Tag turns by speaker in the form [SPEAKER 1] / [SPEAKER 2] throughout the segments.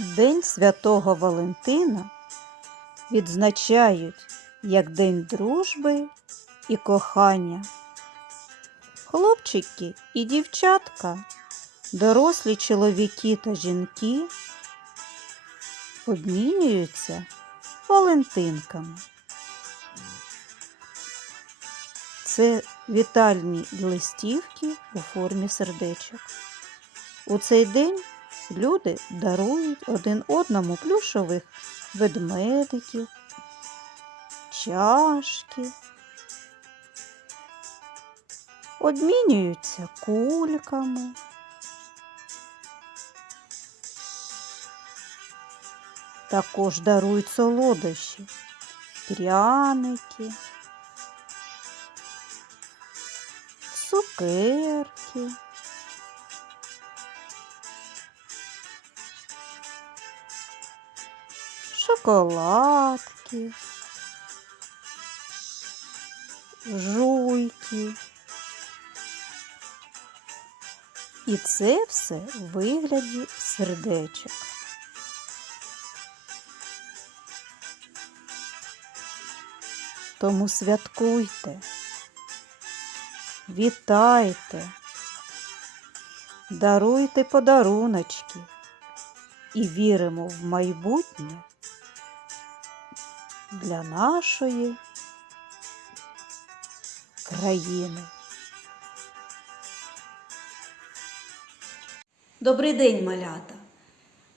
[SPEAKER 1] День Святого Валентина відзначають як День дружби і кохання. Хлопчики і дівчатка, дорослі чоловіки та жінки обмінюються валентинками. Це вітальні листівки у формі сердечок. У цей день люди дарують один одному плюшових ведмедиків, чашки, обмінюються кульками. Також дарують солодощі, пряники, цукерки. Шоколадки, жуйки. І це все в вигляді сердечок. Тому святкуйте, вітайте, даруйте подаруночки і віримо в майбутнє для нашої країни.
[SPEAKER 2] Добрий день, малята!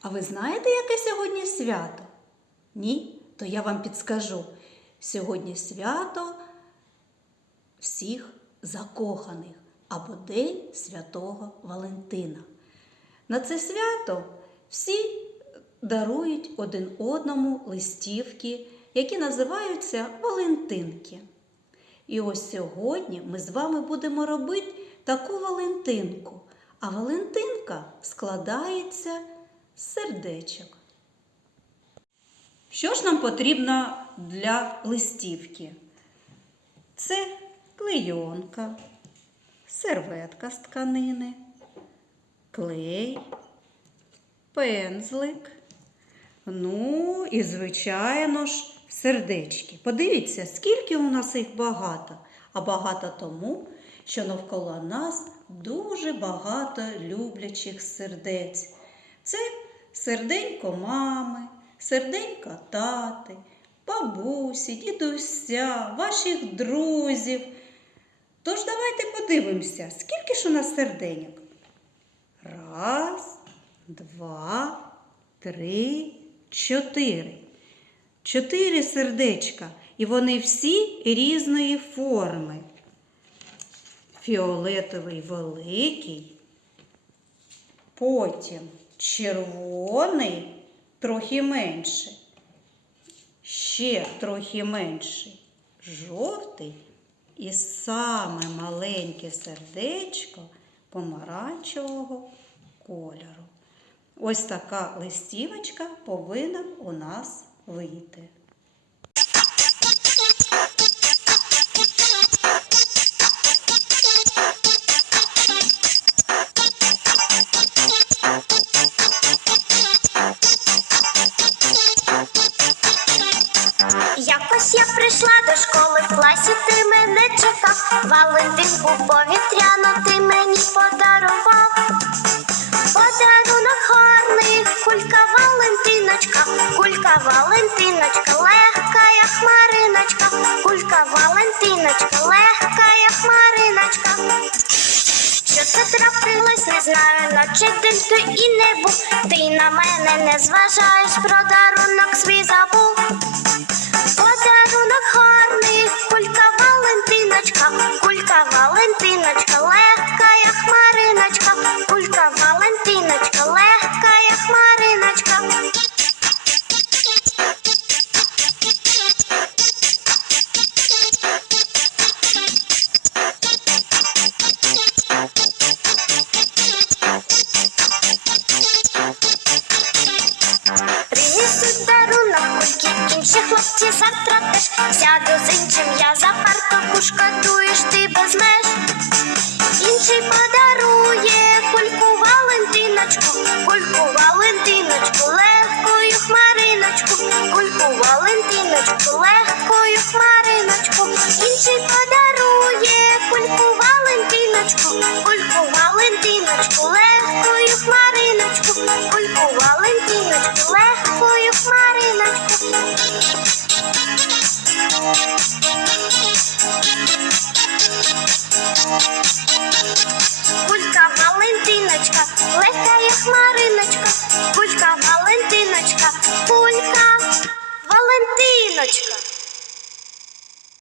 [SPEAKER 2] А ви знаєте, яке сьогодні свято? Ні? То я вам підскажу. Сьогодні свято всіх закоханих або День Святого Валентина. На це свято всі дарують один одному листівки, які називаються Валентинки. І ось сьогодні ми з вами будемо робити таку Валентинку. А Валентинка складається з сердечок. Що ж нам потрібно для листівки? Це клейонка, серветка з тканини, клей, пензлик. Ну і, звичайно ж, сердечки. Подивіться, скільки у нас їх багато. А багато тому, що навколо нас дуже багато люблячих сердець. Це серденько мами, серденько тати, бабусі, дідуся, ваших друзів. Тож давайте подивимося, скільки ж у нас серденьок. Раз, два, три, чотири. Чотири сердечка, і вони всі різної форми. Фіолетовий великий, потім червоний трохи менший, ще трохи менший, жовтий і саме маленьке сердечко помаранчевого кольору. Ось така листівочка повинна у нас вийти.
[SPEAKER 3] Якось я прийшла до школи в класі, ти мене чекав. Валентинку повітряну ти мені подарував. Подарунок Валентиночка, легка, як хмариночка, кулька Валентиночка, легка, як хмариночка. Що це трапилось, не знаю, наче день то і не був. Ти на мене не зважаєш, про дарунок свій забув. Нарешті затратиш, сяду з іншим я за парту шкодуєш ти без. Інший подарує кульку Валентиночку, кульку Валентиночку, легкою хмариночку, кульку Валентиночку, легкою.